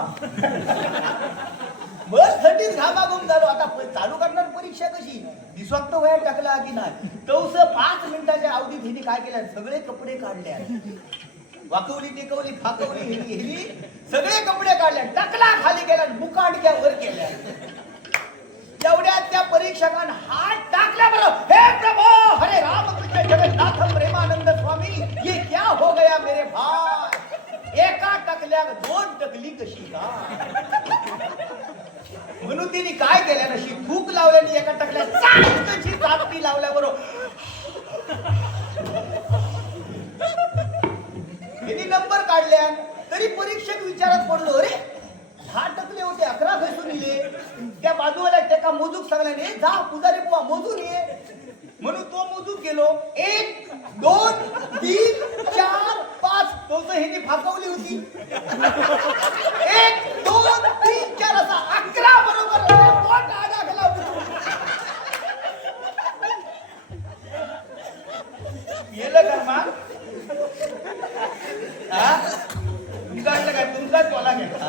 भर थंडीत घामाघूम झालो. आता चालू करणार परीक्षा कशी, दिसवाक्त वया टाकला की नाही, तवस 5 मिनिटाच्या अवधीत हिने काय केलं, सगळे कपडे काढले, वाकवली टेकवली फाकवली हेली सगळे कपडे काढले, टाकला खाली गेला, मुकांडक्या वर केल्या. तेवढ्यात त्या परीक्षकांना हात टाकल्या, बरं, हे प्रभू हरे रामकृष्ण जगन्नाथ प्रेमानंद स्वामी, ये क्या हो गया मेरे भाई, एका टकल्या 2 टकली कशी का. म्हणून तिने काय केल्या, नशी थूक लावल्याने एका टकल्या कशी चापटी लावल्या, बरोबर यांनी नंबर काढल्या. तरी परीक्षक विचारात पडलो, अरे 10 टकले होते, 11 खसून दिले. त्या बाजूला त्याका मोजूक सांगल्याने, जा पुजारी बुवा मोजून ये. म्हणून तो मोजूक गेलो, 1 2 3 4 5, तोच ह्यानी फाकवली होती. 1 2 3 4 असा 11 बरोबर पोट आगाखला. गेलं का मग, तुमचा काय, तुमचाच बोला घेतला.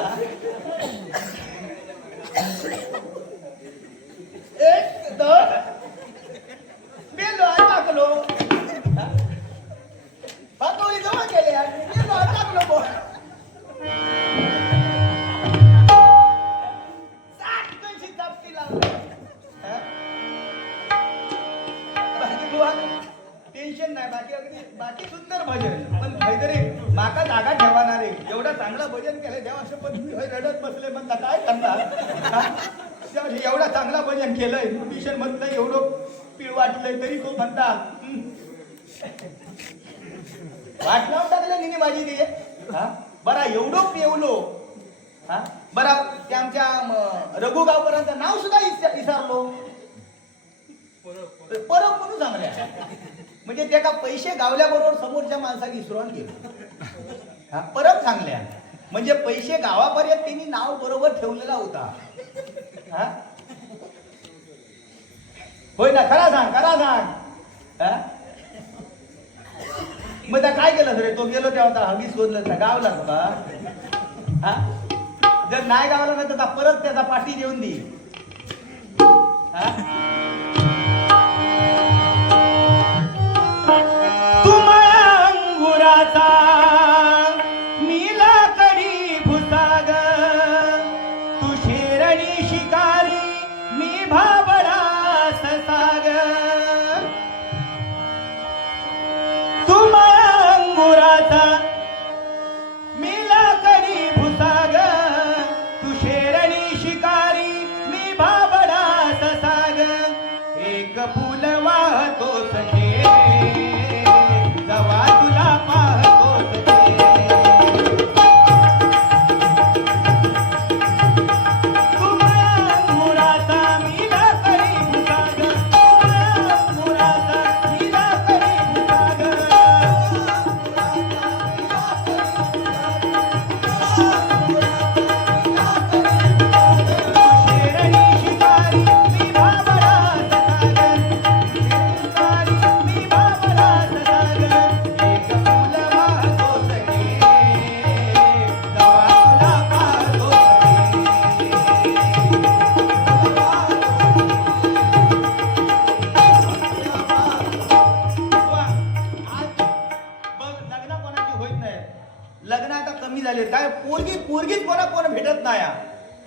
1 2 बेलो टाकलो, पातोळी जवळ केले, बेलो टाकलो बोल. 60 कशी चापटी लावली. बाकी बुवा टेन्शन नाही, बाकी अगदी बाकी सुंदर भजन, पण काहीतरी माका जागा ठेवणार आहे. एवढा चांगला भजन केलं देवा, असं पण तुम्ही रडत बसले, म्हणता काय करणार. एवढा चांगला भजन केलंय, ट्युशन मधलं एवढं पीळ वाटलंय, तरी तो म्हणता वाट लावून टाकलं निनी माझी ते. बरा एवढं पेवलो, बरा त्या आमच्या रघु गावकरांचं नाव सुद्धा विसरलो, परब म्हणून सांगल्या. म्हणजे त्या का पैसे गावल्याबरोबर समोरच्या माणसाला विसरून गेलो. परत सांगल्या म्हणजे पैसे गावापर्यंत त्यांनी नाव बरोबर ठेवलेला होता. होय ना, खरा सांग, खरा सांग. मग त्या काय केलं रे, तो गेलो तेव्हा हवी शोधलं, गावला का. जर नाही गावला नाही तर परत त्याचा पाठी देऊन दे.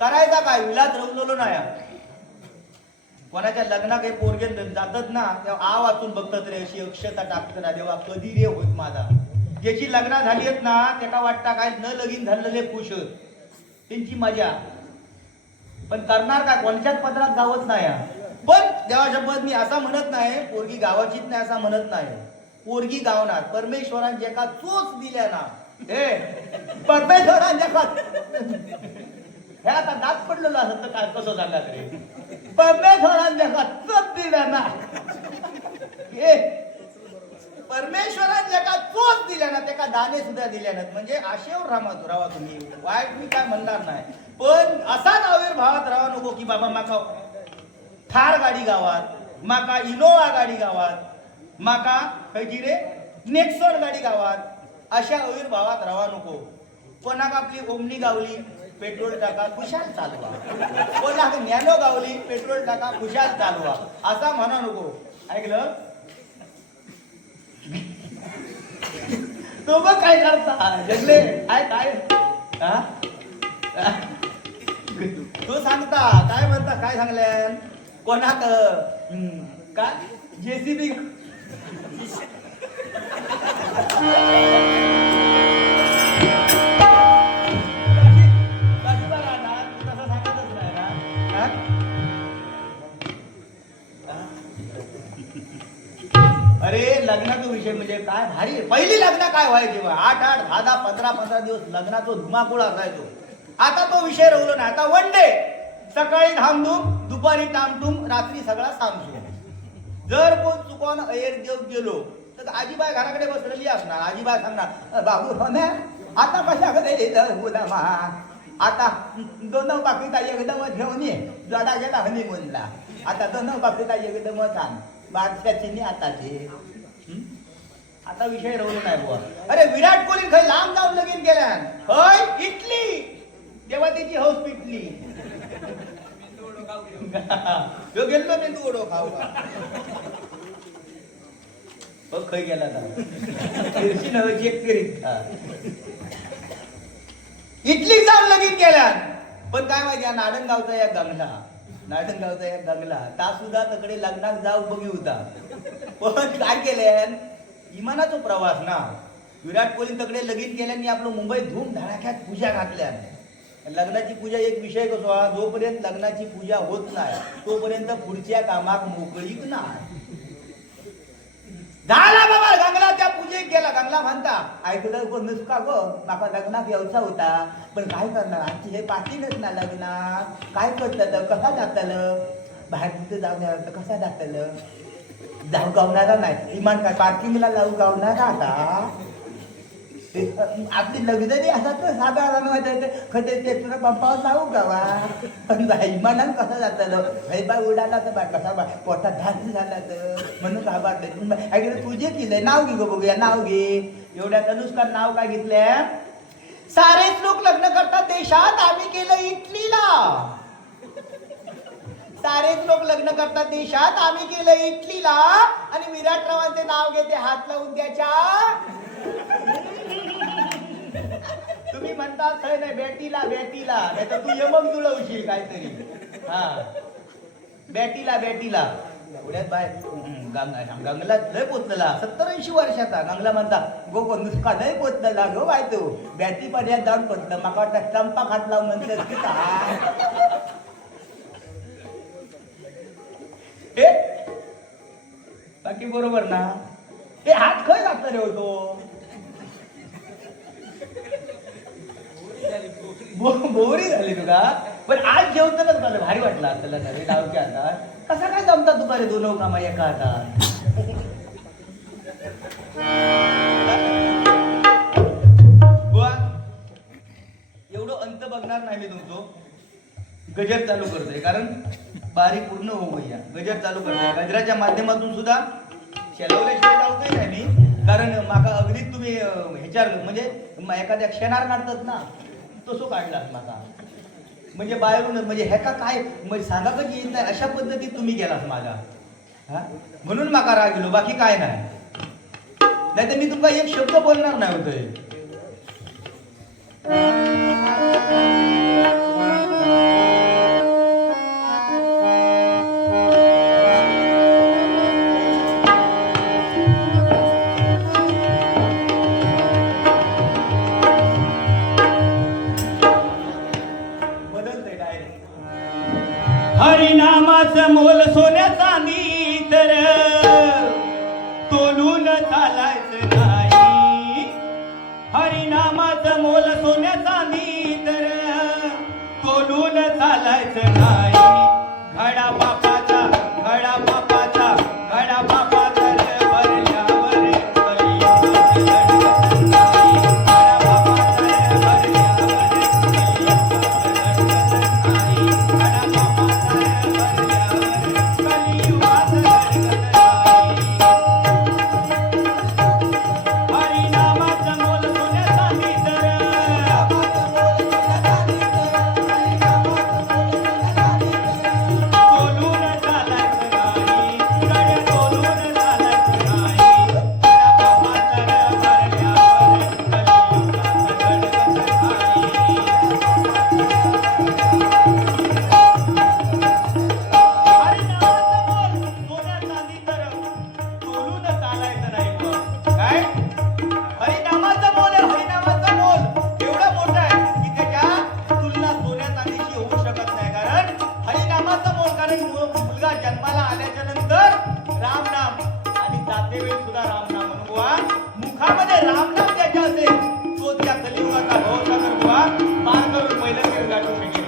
करायचा काय, विलास रवलेलो नाही. कोणाच्या लग्नात काही पोरगे जातात ना, तेव्हा आ वाचून बघतात रे, अशी अक्षता टाकत ना, देवा कधी रे होत माझा. ज्याची लग्न झाली आहेत ना, त्याला वाटतं काय न लगीन झालेले खुश, त्यांची मजा. पण करणार काय, कोणत्याच पत्रात गावत नाही. पण देवा शपथ मी असा म्हणत नाही पोरगी गावाचीच नाही असं म्हणत नाही. पोरगी गावणार परमेश्वरान जेका चोच दिल्या ना, हे परमेश्वरान जेका हे आता दात पडलेलं असत तर काय कसं सांगा तरी परमेश्वरांनी का चोच दिला ना हे परमेश्वरांनी का चोच दिल्या ना त्या दाणे सुद्धा दिल्या नाहीत म्हणजे आशेवर राहा तुम्ही वाईट मी काय म्हणणार नाही पण असाच आविर्भावात राहा नको की बाबा माका थार गाडी गावात माका इनोवा गाडी गावात माका खयची रे नेक्सॉन गाडी गावात अशा आविर्भावात राहा नको कोणाक आपली ओमनी गावली पेट्रोल टाका खुशाल चालवा कोणाक नॅनो गावली पेट्रोल टाका खुशाल चालवा असा म्हणा नको ऐकलं तो मग काय करता जगले काय काय तू सांगता काय म्हणता काय सांगल्यान कोणाक काय जेसीबी अरे लग्नाचा विषय म्हणजे काय भारी पहिली लग्न काय व्हायची 8-8, 10-10, 15-15 दिवस लग्नाचा धुमाकूळ असायचो आता तो विषय राहिलो नाही आता वन डे सकाळी धामधूम दुपारी टामटूम रात्री सगळा सामसूम जर कोण चुकून अयर देव गेलो तर आजीबाई घराकडे बसलेली असणार आजीबाई सांगणार बाबू होण्या आता कशाकडे गुलामा आता दोन बाकीचा एकदम घेऊन ये जोडा गेला हनीमूनला आता दोन बाकीचा एकदम सांग बादशाची नी आताची आता विषय राहिलो नाही बुवा अरे विराट कोहली खय लांब जाऊन लगीन केल्यान हय इटली तेव्हा त्याची हौस पिटली जो गेलो मेंदू ओढो खाऊ बघ खय गेला चेक करीत इटली जाऊन लगीन केल्यान पण काय माहिती या नाडणगावचा या गंगला ता सुद्धा तकडे लग्नात जाऊ बघी होता पण काय केल्यान विमानाचा प्रवास ना विराट कोहली तकडे लगीन केल्याने आपलं मुंबईत धूम धडाक्यात पूजा घातल्या लग्नाची पूजा एक विषय कसो हा जोपर्यंत लग्नाची पूजा होत नाही तोपर्यंत पुढच्या कामाक मोकळीक नाही झाला बाबा गंगला त्या पूजेक गेला गंगला म्हणता ऐकलं कोण नुसका गो माका लग्नात व्यवसाय होता पण काय करणार आमची हे पाटीलच ना लग्नात काय करतलं कसा जातलं बाहेर तिथे जाऊन कसा जातलं जाऊ गावणारा नाही इमान काय पार्किंगला लावू गावणारा आता आपली लग्नरी असा तर साधारण खते पंपावर लावू गावा पण इमानान कसा जातलं बाय उडाला तर बाय कसा बाय पोटात धान्य झाला तर म्हणून घाबरलं ऐकलं तुझे केलंय नाव घे गो बघूया नाव घे एवढ्यात अनुष्का नाव काय घेतलंय सारेच लोक लग्न करतात देशात आम्ही केलं इटलीला सारेच लोक लग्न करतात देशात आम्ही केलं इटलीला आणि विराटरावांचे नाव घेते हात लावून त्याच्या तुम्ही म्हणता खय नाही बॅटीला नाही तर तू यमक जुळवशील काहीतरी हा बॅटीला एवढ्यात बाय गंगला लय पोचलेला 70-80 वर्षाचा गंगला म्हणता गो नुसका लय पोचलेला गो बाय तू बॅटी पर्यंत जाऊन पोचलं माका वाटतं चंपा खात लावून म्हणतेस की काय बाकी बरोबर ना हे हात खय लागतं रे होतो बोरी झाली तुका पण आज जेवतानाच मला भारी वाटलं आपल्याला रे गावच्या हातात कसा काय जमता दुपारी दोन कामा एका हातात बुवा एवढं अंत बघणार नाही मी तुमचं गजर चालू करतोय कारण बारी पूर्ण होऊ या गजर चालू करतोय गजराच्या माध्यमातून सुद्धा शेलवल्याशिवाय लावतोय नाही मी कारण माका अगदीच तुम्ही ह्याच्यावर म्हणजे एखाद्या क्षणावर काढतात ना तसं काढलात माका म्हणजे बाहेरून म्हणजे ह्याका काय म्हणजे सांगा कधी येत नाही अशा पद्धतीत तुम्ही गेलात माझा हा म्हणून माका राग गेलो बाकी काय नाही तर मी तुमका एक शब्द बोलणार नाही होतोय हरिनामाचं मोल सोन्या चांदी तर तोलून चालायचं नाही हरिनामाचं मोल सोन्या चांदी तर तोलून चालायचं नाही घडा बापाचा घडा बापाचा घडा बापाचा रे भरल्यावर कलियुगात लढत नाही घडा बापाचा रे भरल्यावर कलियुगात लढत नाही घडा बापाचा रे भरल्यावर कलियुगात लढत नाही हरिनामाचं मोल सोन्याचा नितर बोलून चालायचं नाही गड्या बोलून चालायचं नाही घडा बापाचा रे भरल्यावर कलियुगात लढत नाही हरिनामाचं मोल सोन्या चांदी तर बोलून चालायचं नाही बघ. काय हरिनामाचं मोल आहे, हरिनामाचं मोल एवढं मोठं आहे की त्याच्या तुलना सोन्या चांदीशी होऊ शकत नाही कारण हरिनामाचं मोल कारण मुलगा जन्माला आल्याच्या नंतर रामनाम आणि जाते वेळी सुद्धा रामनाम म्हणून बुवा मुखामध्ये रामनाम त्याच्या असेल तो त्या कलियुगाचा भवसागर बुवा पार करून पहिलं खेळ गाठू शकेल.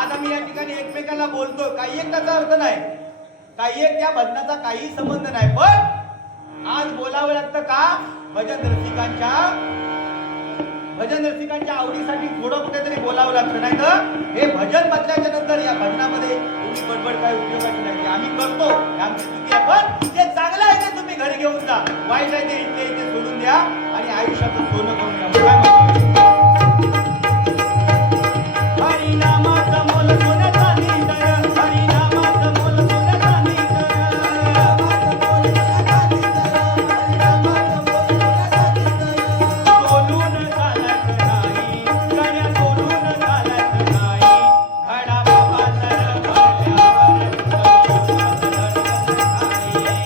आज आम्ही या ठिकाणी एकमेकांना बोलतो काही एक त्याचा अर्थ नाही काही एक त्या भजनाचा काही संबंध नाही पण आज बोलावं लागतं का भजन रसिकांच्या आवडीसाठी थोडं कुठेतरी बोलावं लागतं नाही तर हे भजन म्हटल्याच्या नंतर या भजनामध्ये एवढी बडबड काय उपयोगाची नाही आम्ही करतो हे आमची चुकी आहे पण जे चांगलं आहे ते तुम्ही घरी घेऊन जा वाईट आहे ते इथे इथे सोडून द्या आणि आयुष्याचं सोनं करून द्या काय म्हणतो हरिनामाचं मोल सोन्याचा नितर हरिनामाचं मोल सोन्याचा नितर बोलून चालायचं नाही गड्या बोलून चालायचं नाही घडा बापाचा रे भरल्यावर कलियुगात लढत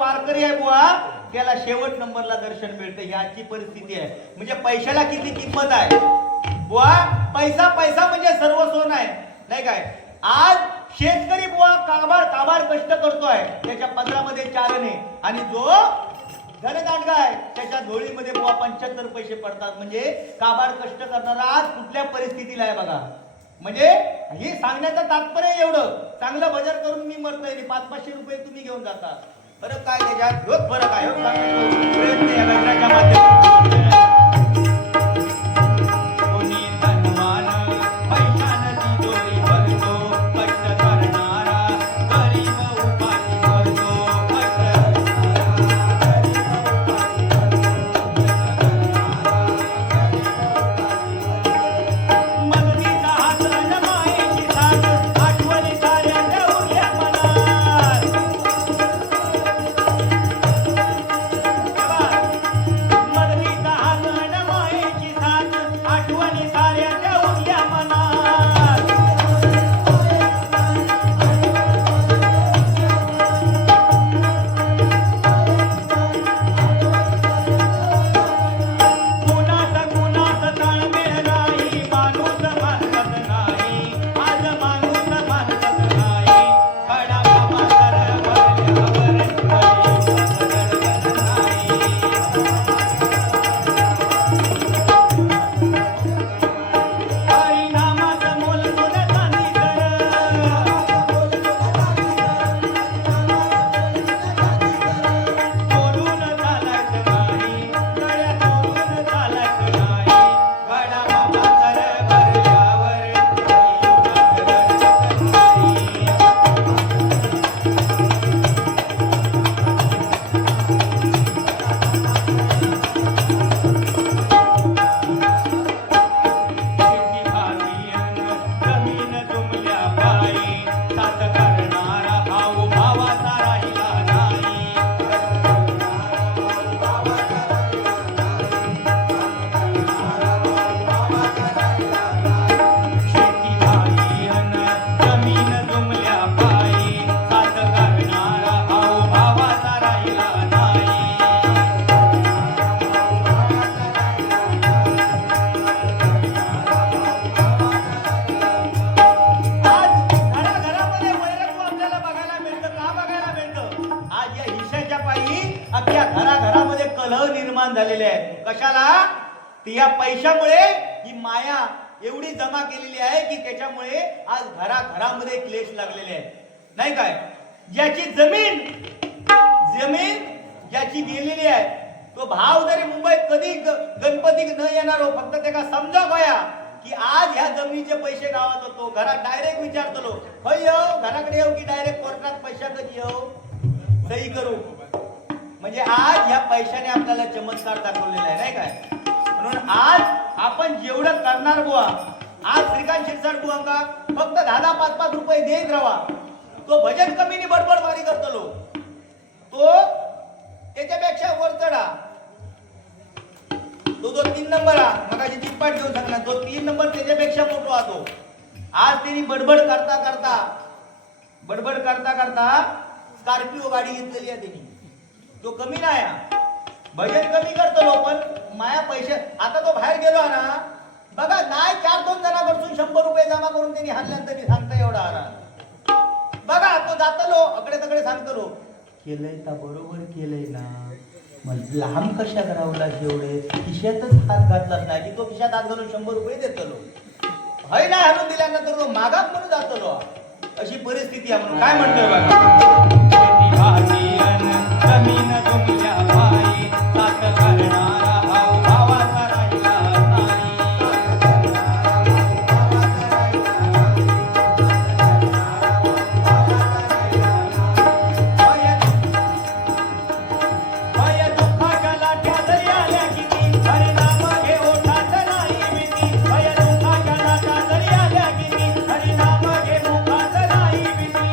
वारकरी आहे बुवा त्याला शेवट नंबरला दर्शन मिळते ही आजची परिस्थिती आहे. म्हणजे पैशाला किती किंमत आहे बुवा. पैसा पैसा म्हणजे सर्वस्व नाही नाही काय. आज शेतकरी बुवा काबाड कष्ट करतोय त्याच्या पदरामध्ये चारणे आणि जो धनदांडगा आहे त्याच्या झोळीमध्ये बुवा 75 पैसे पडतात. म्हणजे काबाड कष्ट करणारा आज कुठल्या परिस्थितीला आहे बघा. म्हणजे हे सांगण्याचं तात्पर्य एवढं चांगलं भजन करून मी मरतोय 500-500 रुपये तुम्ही घेऊन जाता. फरक काय त्याच्यात रोज फरक आहे प्रयत्न या गजराच्या माध्यमातून. कोणी धनवान पैशानं तिजोरी भरतो कष्ट करणारा गरीब उपाशी मरतो. मदतीचा हात न मायेची साथ आठवणी साऱ्या ठेवल्या मनात. मदतीचा झालेले आहेत. कशाला? ती या पैशामुळे ही माया एवढी जमा केलेली आहे की त्याच्यामुळे आज घराघरामध्ये क्लेश लागलेले आहेत. नाही काय? ज्याची जमीन ज्याची गेलेली आहे तो भाव जरी मुंबईत कधी गणपती न येणार हो, फक्त ते का समजा गोया की आज ह्या जमिनीचे पैसे गावात होतो. घरात डायरेक्ट विचारतलो खय येऊ, घराकडे येऊ की डायरेक्ट कोर्टात पैसा कधी येऊ सही करू. म्हणजे आज ह्या पैशाने आपल्याला चमत्कार दाखवलेला आहे. नाही काय? म्हणून आज आपण जेवढं करणार बुवा, आज श्रीकांत शिरसाट बुवांका फक्त 10-10, 5-5 रुपये देत राहा. तो भजन कमीनी बडबड मारी करतलो, तो त्याच्यापेक्षा वर चढा. तो जो 3 नंबर हा मगाशी चिप्पाट घेऊन सांगला, तो 3 नंबर त्याच्यापेक्षा मोठो हा तो. आज त्यांनी बडबड करता स्कॉर्पिओ गाडी घेतलेली आहे त्यांनी. तो कमी नाही हा. भजन कमी करतो पण माया पैसे. आता तो बाहेर गेलो ना बघा, नाही 4-2 जणांपासून 100 रुपये जमा करून त्यांनी हाणल्यान तरी सांगता एवढा आला. बघा तो जातलो अकडे तकडे सांगतलो केलंय का बरोबर केलंय ना, मग लहान कशा करावला एवढे खिशातच हात घातलाच नाही की तो खिशात हात घालून 100 रुपये देतलो. हय नाही हाणून दिल्यानंतर तो मागात म्हणून जातलो. अशी परिस्थिती आहे. म्हणून काय म्हणतोय बघा, जमीन तुमच्या पायी सात करणारा भाऊ भावाचा राहिला नाही. भय दुःखाच्या लाट्या जरी आल्या किती, हरिनाम घे ओठात नाही भीती. भय दुःखाच्या लाट्या जरी आल्या किती, हरिनाम घे मुखात नाही भीती.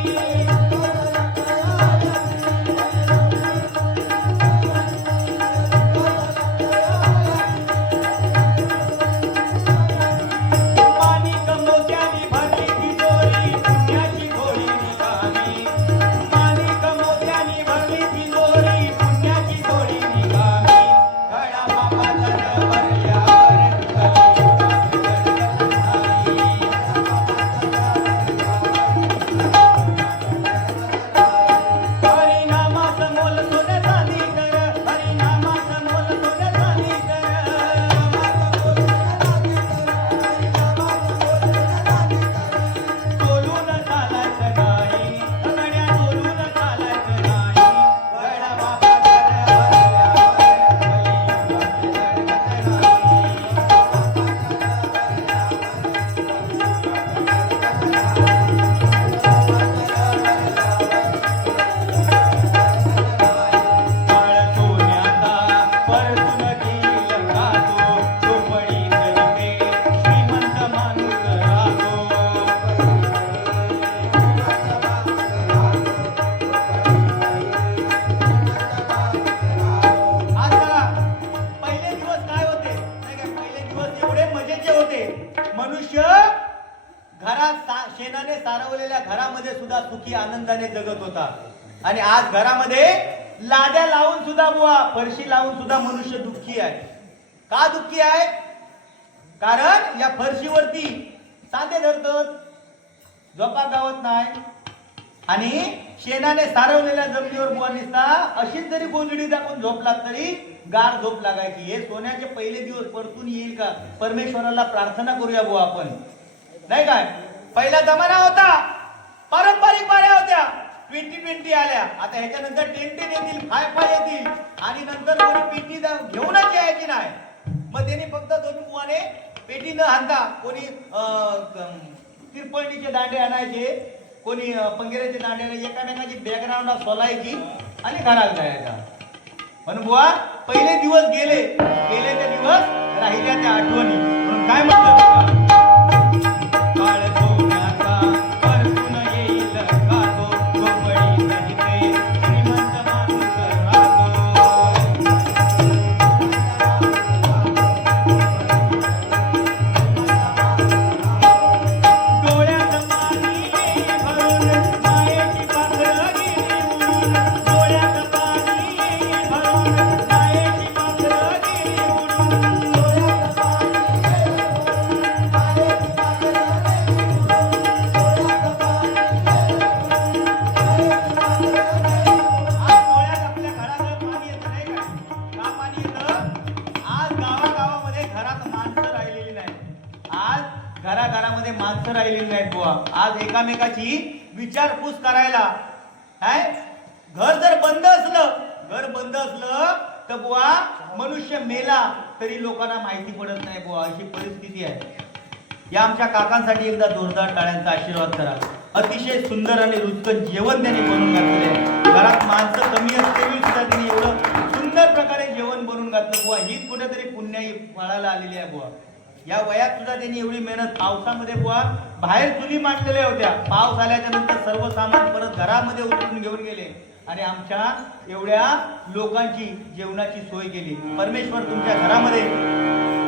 माणिक मोत्यानी भरली तिजोरी, पुण्याची घोडी निघाली. माणिक मोत्यानी भरली तिजोरी, पुण्याची घोडी निघाली. गळा बाबाचा भरल्यावर हरिनामाचं मोल सोन्या चांदी कर, हरिनामाचं मोल सोन्या चांदी कर. बोलून चालायचं नाही, गड्या बोलून चालायचं नाही. गळा बाबाचा काळ सोन्याचा परतून घेईल खातो, झोपडी करते श्रीमंत माणूस राहतो. आज बघा, पहिले दिवस काय होते नाही का? पहिले दिवस एवढे मजेचे होते. मनुष्य शेणाने सारवलेल्या घरामध्ये सुद्धा सुखी आनंदाने जगत होता. आणि आज घरामध्ये लाद्या लावून सुद्धा बुवा, फरशी लावून सुद्धा मनुष्य दुःखी आहे. का दुःखी आहे? कारण या फरशीवरती साधे धरतात, झोपा गावत नाही. आणि शेणाने सारवलेल्या जमिनीवर बुवा निसता अशीच जरी गोंधळी दाखवून झोपला तरी गार झोप लागायची. हे सोन्याचे पहिले दिवस परतून येईल का? परमेश्वराला प्रार्थना करूया बुवा आपण. नाही काय? पहिला जमाना होता, पारंपरिक बाऱ्या होत्या. 2020 आल्या, आता ह्याच्यानंतर 10 येतील, 5 येतील. आणि नंतर कोणी पेटी घेऊनच यायची नाही. मग त्यांनी फक्त दोन बुवाने पेटी न हाणता कोणी तिरपणीचे दांडे आणायचे, कोणी पंगिराचे दांडे एकामेकाची बॅकग्राऊंड सोलायची आणि घराला जायचा. म्हणून बुवा पहिले दिवस गेले ते दिवस राहिल्या त्या आठवणी. म्हणून काय म्हणतो काळ सोन्याचा परतून येईल खातो, झोपडी सहिते श्रीमंत माणूस राहतो. डोळ्यात पाणी भरून मायेची पाखरं गेली उडून. डोळ्यात पाणी भरून मायेची पाखरं गेली उडून. डोळ्यात पाणी माणसं राहिलेली नाहीत बुवा. आज एकामेकाची विचारपूस करायला काय घर जर बंद असलं तर बुवा मनुष्य मेला तरी लोकांना माहिती पडत नाही बुवा, अशी परिस्थिती आहे. या आमच्या काकांसाठी एकदा जोरदार टाळ्यांचा आशीर्वाद करा. अतिशय सुंदर आणि रुचकर जेवण त्यांनी बनवून घातलेले आहे. घरात माणसं कमी असलेली सुद्धा त्यांनी एवढं सुंदर प्रकारे जेवण बनवून घातलं बुवा. हीच कुठेतरी पुण्याई फळाला आलेली आहे बुवा. या वयात सुद्धा त्यांनी एवढी मेहनत, पावसामध्ये बुवा बाहेर चुली मांडलेल्या होत्या. पाऊस आल्याच्या नंतर सर्व सामान परत घरामध्ये उतरून घेऊन गेले आणि आमच्या एवढ्या लोकांची जेवणाची सोय केली. परमेश्वर तुमच्या घरामध्ये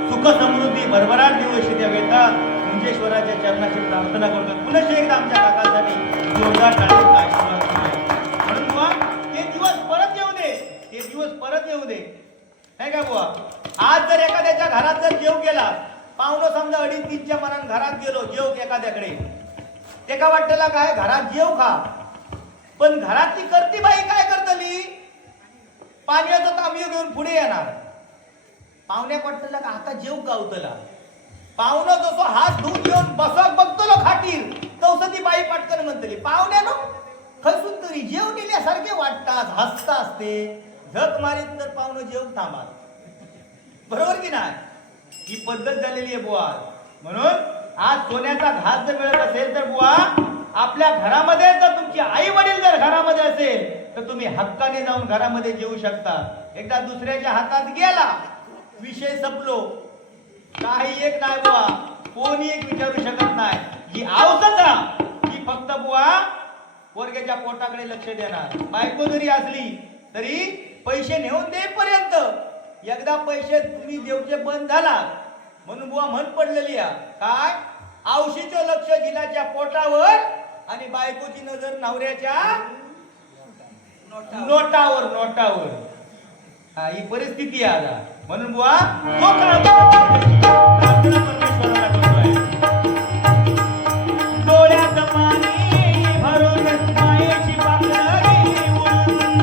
सुख समृद्धी भरभराट दिवस द्यावेता मुंजेश्वराच्या चरणाची प्रार्थना करतो. पुन्हा एकदा आमच्या काकांसाठी जोरदार टाळ्यांचा आशीर्वाद केला. म्हणून बुवा ते दिवस परत येऊ दे, नाही का बुवा. आज जर एखाद्याच्या घरात जर जेव गेला, पाहुणं समजा 2:30च्या मनात घरात गेलो जेव एखाद्याकडे, ते का वाटतेला काय घरात जेव खा, पण घरातली करती बाई काय करतली, पाण्याचं तांब्य घेऊन पुढे येणार. पाहुण्या पटला का आता जेव गावतला, पाहुणं जसो हात धुवून घेऊन बसक बघतो खाटीर तसं ती बाई पटकन म्हणतली पाहुण्यानो खसून तरी जेव नेल्यासारखे वाटतात, हसता असते, झक मारीत तर पाहुणं जेव थांबा. बरोबर की नाही? ही पद्धत झालेली आहे बुवा. म्हणून आज सोन्याचा घास जर मिळत असेल तर बुवा आपल्या घरामध्ये जर तुमची आई वडील जर घरामध्ये असेल तर तुम्ही हक्काने जाऊन घरामध्ये जेवू शकता. एकदा दुसऱ्याच्या हातात गेला विषय संपलो, काही एक नाही बुवा, कोणी एक विचारू शकत नाही. ही आवसचा ही फक्त बुवा पोरग्याच्या पोटाकडे लक्ष देणार. बायको जरी असली तरी पैसे नेऊन देईपर्यंत, एकदा पैसे तुम्ही देऊचे बंद झाला म्हणून बुवा म्हण पडलेली आहे काय, आवशीचं लक्ष जिलाच्या पोटावर आणि बायकोची नजर नवऱ्याच्या नोटावर. ही परिस्थिती आहे आता. म्हणून बुवा तो काळ प्रार्थना परमेश्वराला करतोय. डोळ्यात पाणी भरून मायेची पाकळी उडून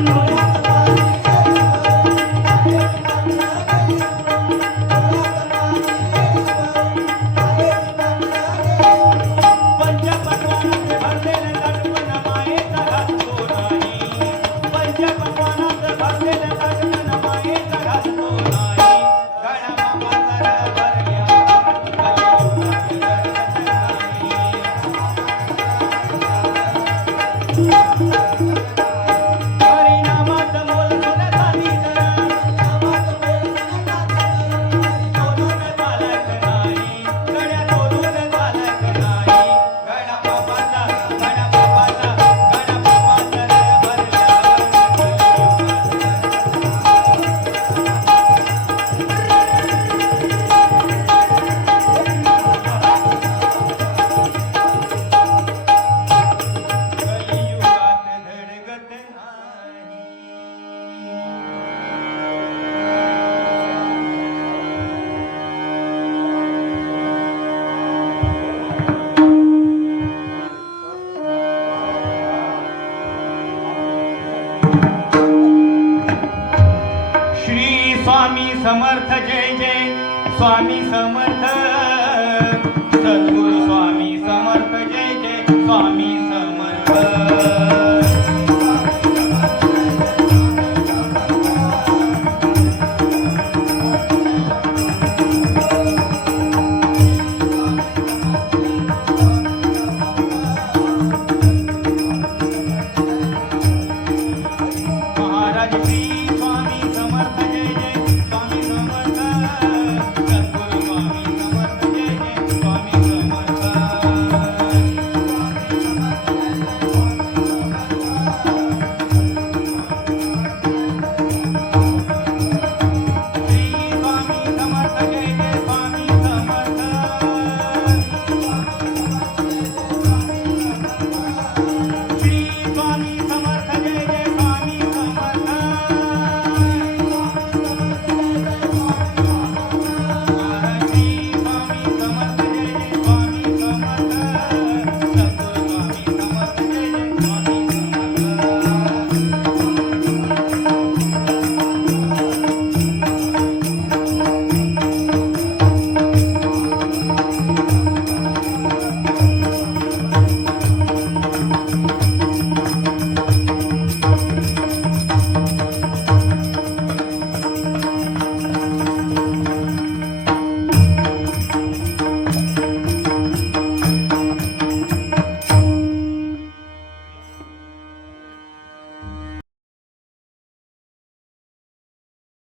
समर्थ जय जय स्वामी समर्थ.